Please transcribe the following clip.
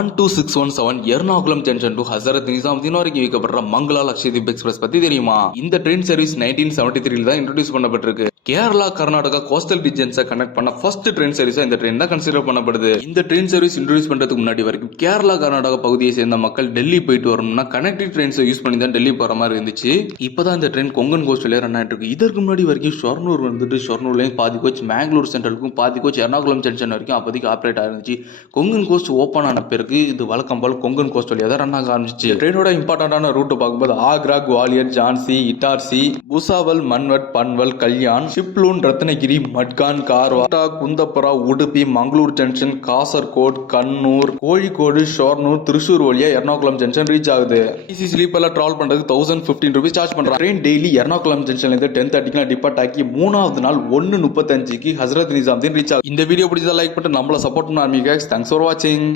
12617 Ernakulam junction to ஹசரத் நிசாமுதீன் வரைக்கும் இயக்கப்படுற Mangala Lakshadweep express பத்தி தெரியுமா? இந்த ட்ரெயின் சர்வீஸ் 1973 தான் இன்ட்ரோடியூஸ் பண்ணப்பட்டிருக்கு. கேரளா கர்நாடகா கோஸ்டல் ரீஜன்ஸை கனெக்ட் பண்ண ஃபர்ஸ்ட் ட்ரெயின் சர்வீஸா இந்த ட்ரெயின் தான் கன்சிடர் பண்ணப்படுது. இந்த ட்ரெயின் சர்வீஸ் இன்ட்ரோடியூஸ் பண்றதுக்கு முன்னாடி வரைக்கும் கேரளா கர்நாடகா பகுதியை சேர்ந்த மக்கள் டெல்லி போயிட்டு வரணும்னா கனெக்டிவ் ட்ரெயின்ஸை யூஸ் பண்ணி தான் டெல்லி போற மாதிரி இருந்துச்சு. இப்பதான் இந்த ட்ரெயின் கொங்கன் கோஸ்ட்ல ரன் ஆயிட்டு இருக்கு. இதற்கு முன்னாடி வரைக்கும் ஷொர்ணூர் வந்துட்டு ஷொர்ணூர்லயும் பாதி கோச் மேங்களூர் சென்ட்ரலுக்கும் பாதி கோச் எர்ணாகுளம் ஜங்ஷன் வரைக்கும் அப்போதைக்கு ஆப்ரேட் ஆயிருந்துச்சு. கொங்கன் கோஸ்ட் ஓப்பன் ஆன பிறகு இது வழக்கம் போல கொங்கன் கோஸ்ட் வழியா தான் ரன் ஆக ஆரம்பிச்சு. ட்ரெயினோட இம்பார்ட்டன்டான ரூட் பார்க்கும்போது ஆக்ரா, குவாலியர், ஜான்சி, இட்டார்சி, பூசாவல், மன்வட், பன்வல், கல்யாண், ஷிப்லூன், ரத்னகிரி, மட்கான், கார்வார், குந்தப்புரா, உடுப்பி, மங்களூர் ஜங்ஷன், காசர்கோட், கண்ணூர், கோழிக்கோடு, ஷொர்ணூர், திருச்சூர் வழியா எர்ணாகுளம் ஜங்ஷன் ரீச் ஆகுது. ஈஸி ஸ்லீப்பர்ல டிராவல் பண்றதுக்கு 1015 ரூபீஸ் சார்ஜ் பண்றாங்க. ட்ரெயின் டெய்லி எர்ணாகுளம் ஜங்ஷன்ல இருந்து 10:30 டிபார்ட் ஆக்கி 3வது நாள் 1:35 ஹசரத் நிசாமுதீன் ரீச் ஆகுது. இந்த வீடியோ பிடிச்சதா லைக் பண்ணிட்டு நம்மள சப்போர்ட் பண்ண ஆரம்பிங்க. தேங்க்ஸ் ஃபார் வாட்சிங்.